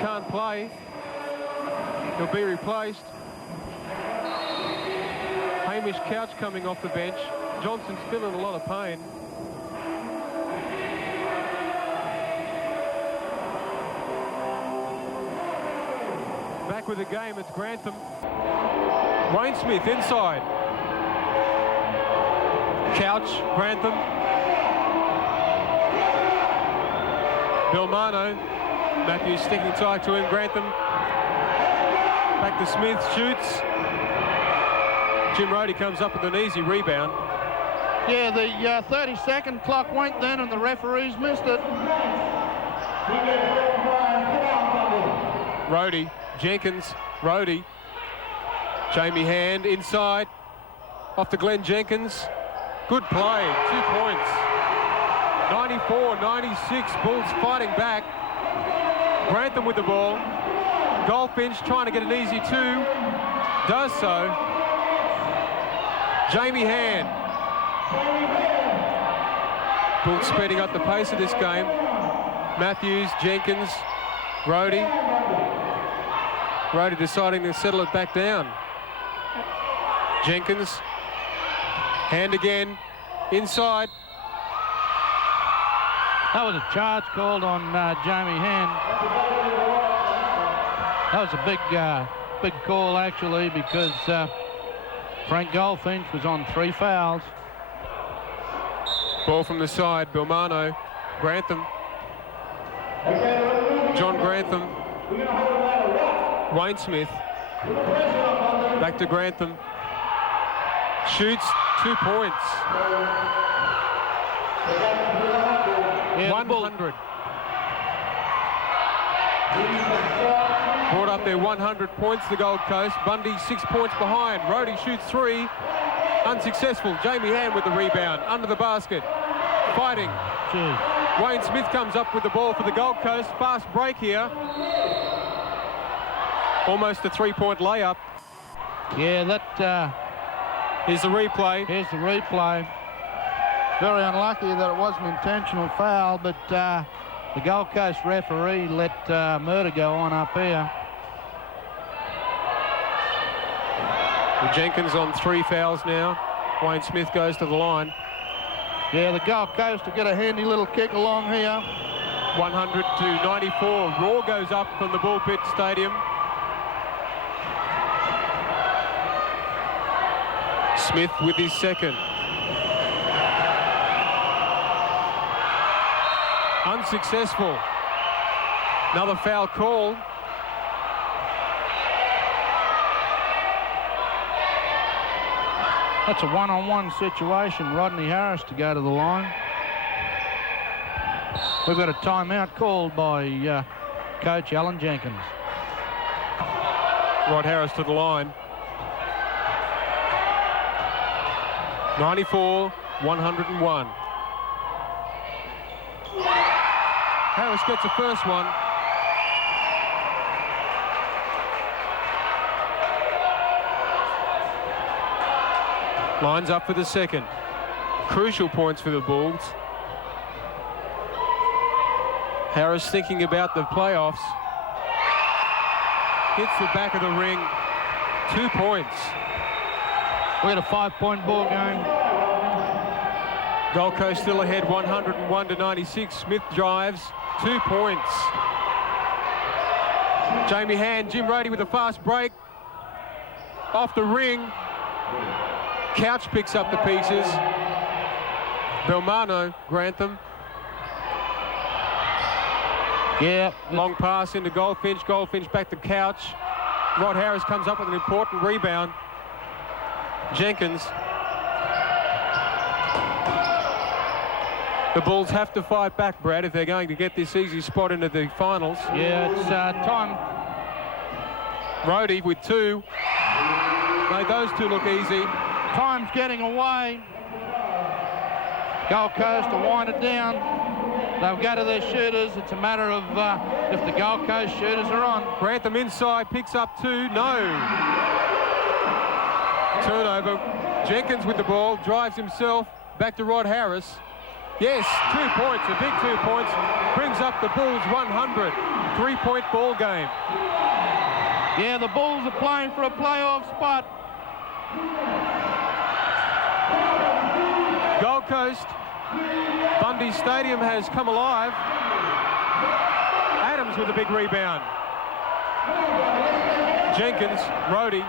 can't play. He'll be replaced. Hamish Couch coming off the bench. Johnson's still in a lot of pain. Back with the game, it's Grantham. Wayne Smith inside. Couch, Grantham. Belmano. Matthews sticking tight to him. Grantham. Back to Smith, shoots. Jim Rhodey comes up with an easy rebound. Yeah, the 30-second clock went then and the referees missed it. Rhodey, Jenkins, Rhodey. Jamie Hand inside. Off to Glenn Jenkins. Good play, 2 points. 94-96, Bulls fighting back. Grantham with the ball. Goldfinch trying to get an easy 2. Does so. Jamie Hand. Bulls speeding up the pace of this game. Matthews, Jenkins, Rhodey. Rhodey deciding to settle it back down. Jenkins. Hand again. Inside. That was a charge called on Jamie Hand. That was a big call, actually, because Frank Goldfinch was on 3 fouls. Ball from the side. Belmano. Grantham. John Grantham. Wayne Smith. Back to Grantham. Shoots 2 points. Yeah, 100. Brought up their 100 points, the Gold Coast. Bundy 6 points behind. Rhodey shoots 3. Unsuccessful. Jamie Hand with the rebound. Under the basket. Fighting. Gee. Wayne Smith comes up with the ball for the Gold Coast. Fast break here. Almost a 3-point layup. Yeah, that... Here's the replay. Here's the replay. Very unlucky that it was an intentional foul, but the Gold Coast referee let murder go on up here. Jenkins on 3 fouls now. Wayne Smith goes to the line. Yeah, the Gold Coast will get a handy little kick along here. 100-94. Roar goes up from the Bullpit Stadium. Smith with his second. Unsuccessful. Another foul call. That's a one-on-one situation. Rodney Harris to go to the line. We've got a timeout called by Coach Alan Jenkins. Rod Harris to the line. 94-101. Harris gets the first one. Lines up for the second. Crucial points for the Bulls. Harris thinking about the playoffs. Hits the back of the ring. 2 points. We got a 5-point ball game. Gold Coast still ahead, 101-96. Smith drives, 2 points. Jamie Hand, Jim Rhodey with a fast break. Off the ring. Couch picks up the pieces. Belmano, Grantham. Yeah. Long pass into Goldfinch. Goldfinch back to Couch. Rod Harris comes up with an important rebound. Jenkins. The Bulls have to fight back, Brad, if they're going to get this easy spot into the finals. Yeah, it's time. Rhodey with 2. Made those 2 look easy. Time's getting away. Gold Coast will wind it down. They'll go to their shooters. It's a matter of if the Gold Coast shooters are on. Grantham inside, picks up 2. No. Turnover. Jenkins with the ball, drives himself. Back to Rod Harris. Yes, 2 points, a big 2 points. Brings up the Bulls 100. 3-point ball game. Yeah, the Bulls are playing for a playoff spot. Gold Coast, Bundy Stadium has come alive. Adams with a big rebound. Jenkins, Rhodey.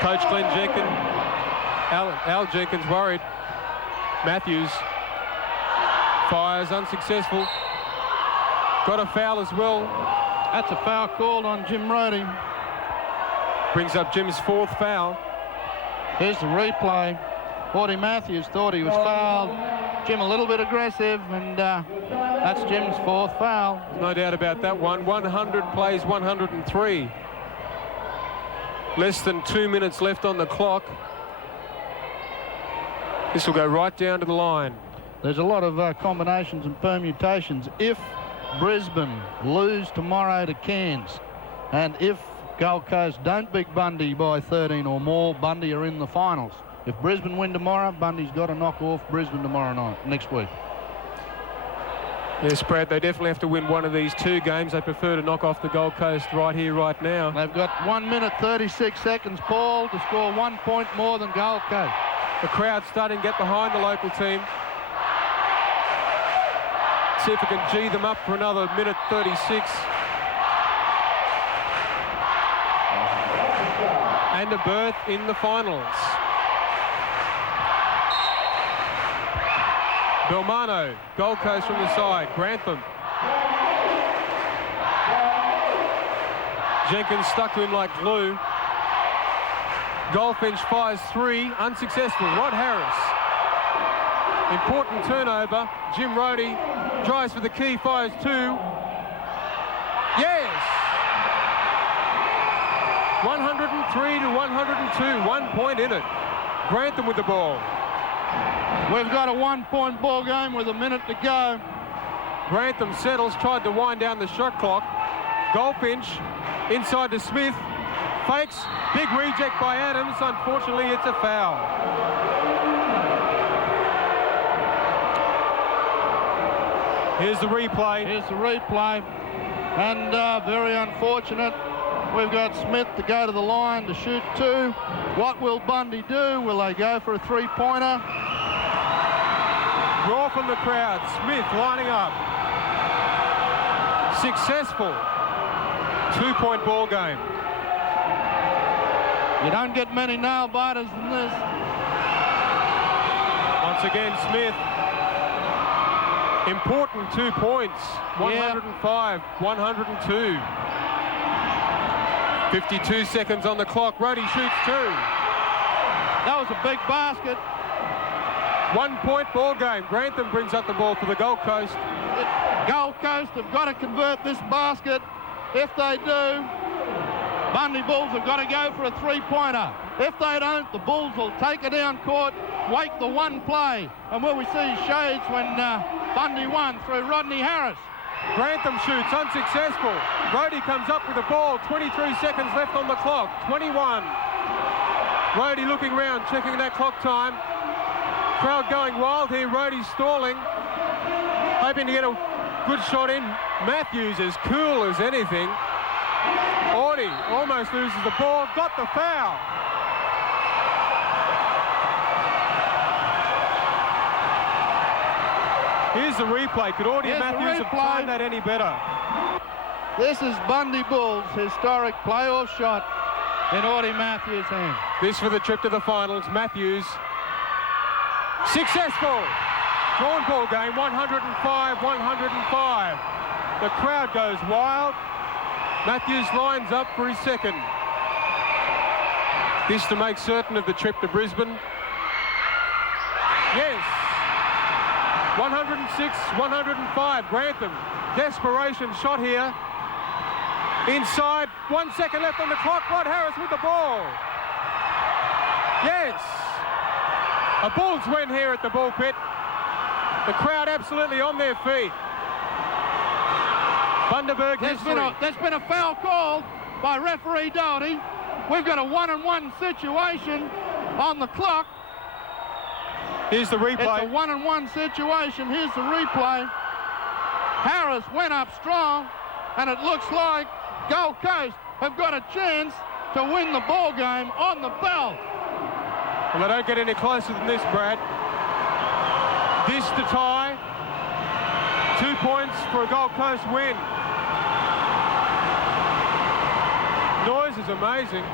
Coach Glenn Jenkins, Al Jenkins worried. Matthews fires, unsuccessful. Got a foul as well. That's a foul called on Jim Rhodey. Brings up Jim's 4th foul. Here's the replay. Audie Matthews thought he was fouled. Jim a little bit aggressive, and that's Jim's 4th foul. No doubt about that one. 100 plays 103. Less than 2 minutes left on the clock. This will go right down to the line. There's a lot of combinations and permutations. If Brisbane lose tomorrow to Cairns, and if Gold Coast don't beat Bundy by 13 or more, Bundy are in the finals. If Brisbane win tomorrow, Bundy's got to knock off Brisbane next week. Yes, Brad, they definitely have to win one of these 2 games. They prefer to knock off the Gold Coast right here, right now. They've got 1 minute 36 seconds, Paul, to score 1 point more than Gold Coast. The crowd's starting to get behind the local team. See if we can G them up for another minute 36. And a berth in the finals. Belmano, Gold Coast from the side. Grantham. Jenkins stuck to him like glue. Goldfinch fires 3, unsuccessful. Rod Harris. Important turnover. Jim Rhodey tries for the key, fires 2. Yes! 103 to 102, 1 point in it. Grantham with the ball. We've got a 1 point ball game with a minute to go. Grantham settles, tried to wind down the shot clock. Goldfinch inside to Smith. Fakes, big reject by Adams. Unfortunately, it's a foul. Here's the replay. Here's the replay. And very unfortunate. We've got Smith to go to the line to shoot 2. What will Bundy do? Will they go for a 3-pointer? Roar from the crowd. Smith lining up. Successful. 2-point ball game. You don't get many nail biters than this. Once again, Smith. Important 2 points. 105, 102. 52 seconds on the clock. Rhodey shoots 2. That was a big basket. 1 point ball game. Grantham brings up the ball for the Gold Coast. Gold Coast have got to convert this basket. If they do, Bundy Bulls have got to go for a 3-pointer. If they don't, the Bulls will take it down court, wake the 1 play. And will we see shades when Bundy won through Rodney Harris. Grantham shoots, unsuccessful. Rhodey comes up with the ball. 23 seconds left on the clock. 21. Rhodey looking around, checking that clock time. Crowd going wild here. Rhodey stalling, hoping to get a good shot in. Matthews as cool as anything. Audie almost loses the ball. Got the foul. Here's the replay. Could Audie Matthews have timed that any better? This is Bundy Bulls' historic playoff shot in Audie Matthews' hand. This for the trip to the finals. Matthews successful. Drawn ball game, 105-105. The crowd goes wild. Matthews lines up for his second. This to make certain of the trip to Brisbane. Yes. 106-105. Grantham. Desperation shot here. Inside. 1 second left on the clock. Rod Harris with the ball. Yes. A Bulls win here at the ball pit. The crowd absolutely on their feet. Bundaberg history. There's been a foul called by referee Doherty. We've got a 1-on-1 situation on the clock. Here's the replay. It's a 1-on-1 situation. Here's the replay. Harris went up strong, and it looks like Gold Coast have got a chance to win the ball game on the bell. Well, they don't get any closer than this, Brad. This to tie. 2 points for a Gold Coast win. Noise is amazing.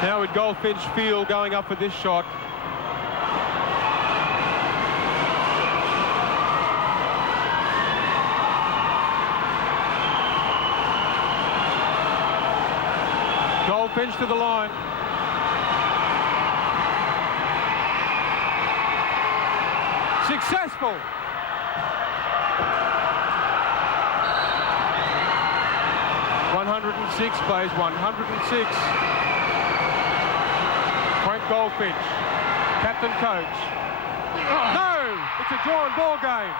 How would Goldfinch feel going up for this shot? Goldfinch to the line. Successful. '106 plays 106. Frank Goldfinch, captain coach. No, it's a drawn ball game.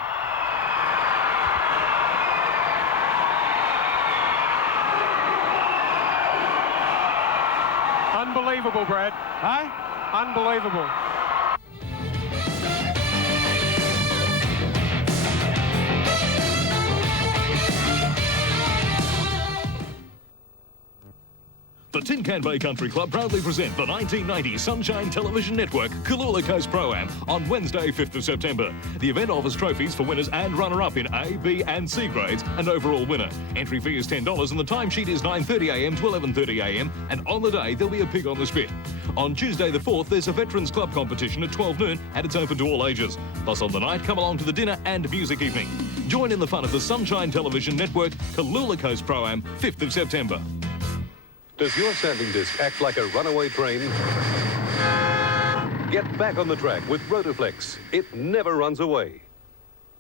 Unbelievable, Brad. Hey? Unbelievable. The Tin Can Bay Country Club proudly present the 1990 Sunshine Television Network Kalula Coast Pro-Am on Wednesday, 5th of September. The event offers trophies for winners and runner-up in A, B and C grades and overall winner. Entry fee is $10 and the timesheet is 9:30 a.m. to 11:30 a.m. and on the day there'll be a pig on the spit. On Tuesday the 4th there's a Veterans Club competition at 12 noon and it's open to all ages. Plus on the night come along to the dinner and music evening. Join in the fun of the Sunshine Television Network Kalula Coast Pro-Am 5th of September. Does your sanding disc act like a runaway train? Get back on the track with Rotoflex. It never runs away.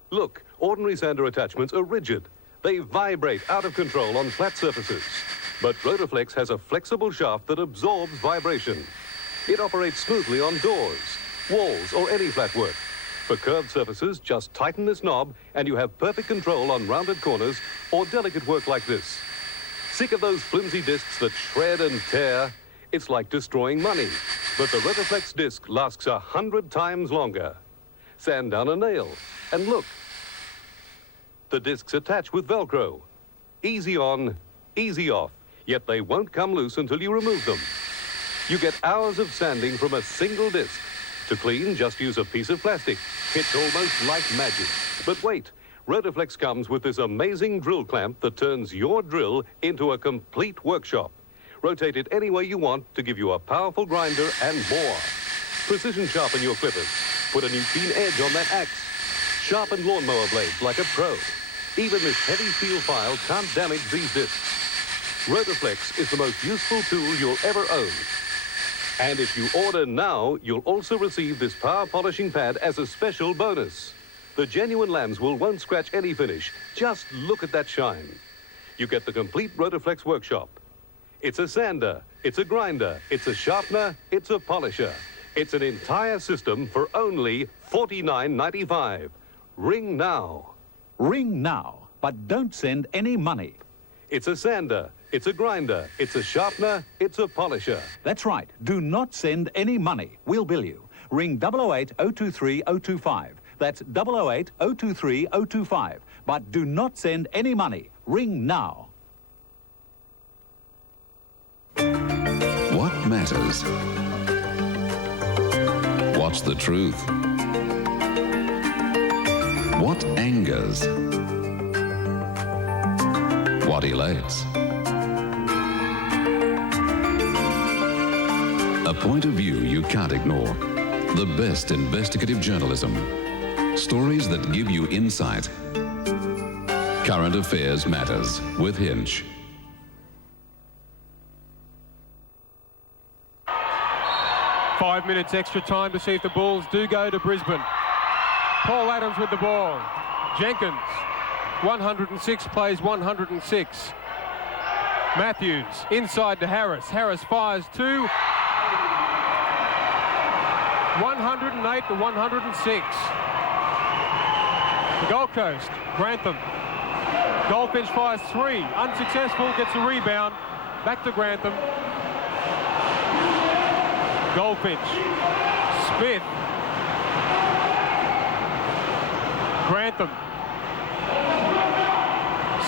Look, ordinary sander attachments are rigid. They vibrate out of control on flat surfaces. But Rotoflex has a flexible shaft that absorbs vibration. It operates smoothly on doors, walls, or any flat work. For curved surfaces, just tighten this knob and you have perfect control on rounded corners or delicate work like this. Sick of those flimsy discs that shred and tear? It's like destroying money. But the Rotoflex disc lasts 100 times longer. Sand down a nail, and look. The discs attach with Velcro. Easy on, easy off, yet they won't come loose until you remove them. You get hours of sanding from a single disc. To clean, just use a piece of plastic. It's almost like magic. But wait. Rotoflex comes with this amazing drill clamp that turns your drill into a complete workshop. Rotate it any way you want to give you a powerful grinder and bore. Precision sharpen your clippers. Put a new keen edge on that axe. Sharpen lawnmower blades like a pro. Even this heavy steel file can't damage these discs. Rotoflex is the most useful tool you'll ever own. And if you order now, you'll also receive this power polishing pad as a special bonus. The genuine lambswool won't scratch any finish. Just look at that shine. You get the complete Rotoflex workshop. It's a sander, it's a grinder, it's a sharpener, it's a polisher. It's an entire system for only $49.95. Ring now. Ring now, but don't send any money. It's a sander, it's a grinder, it's a sharpener, it's a polisher. That's right. Do not send any money. We'll bill you. Ring 008 023 025. That's 008 023 025. But do not send any money. Ring now. What matters? What's the truth? What angers? What elates? A point of view you can't ignore. The best investigative journalism. Stories that give you insight. Current Affairs Matters with Hinch. Five minutes extra time to see if the Bulls do go to Brisbane. Paul Adams with the ball. Jenkins, 106 plays 106. Matthews inside to Harris. Harris fires two. 108 to 106. The Gold Coast, Grantham. Goldfinch fires 3. Unsuccessful, gets a rebound. Back to Grantham. Goldfinch. Smith. Grantham.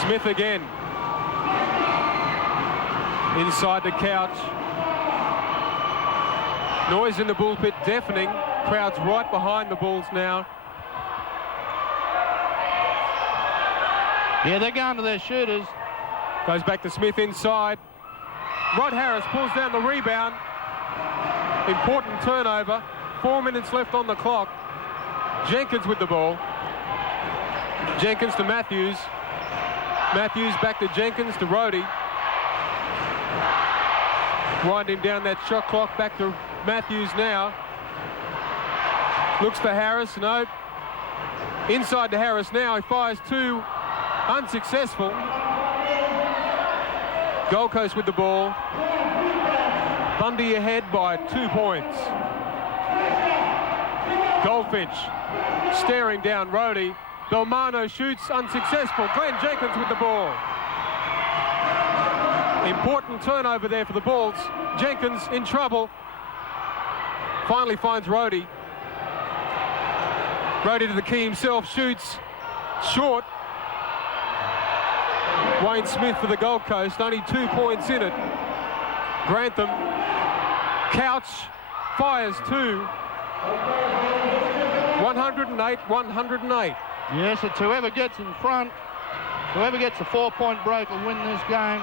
Smith again. Inside the couch. Noise in the Bull pit, deafening. Crowd's right behind the Bulls now. Yeah, they're going to their shooters. Goes back to Smith inside. Rod Harris pulls down the rebound. Important turnover. 4 minutes left on the clock. Jenkins with the ball. Jenkins to Matthews. Matthews back to Jenkins to Rhodey. Winding down that shot clock, back to Matthews now. Looks for Harris, no. Inside to Harris now, he fires 2, unsuccessful. Gold Coast with the ball. Bundy ahead by 2 points. Goldfinch staring down Rhodey. Belmano shoots, unsuccessful. Glenn Jenkins with the ball. Important turnover there for the Bulls. Jenkins in trouble. Finally finds Rhodey. Rhodey to the key himself, shoots short. Wayne Smith for the Gold Coast, only 2 points in it. Grantham, Couch, fires 2. 108-108. Yes, it's whoever gets in front, whoever gets a 4-point break will win this game.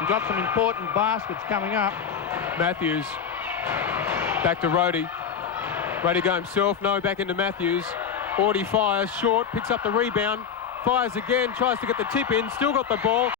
We've got some important baskets coming up. Matthews, back to Rhodey. Rhodey go himself, no, back into Matthews. Audie fires short, picks up the rebound, fires again, tries to get the tip in, still got the ball.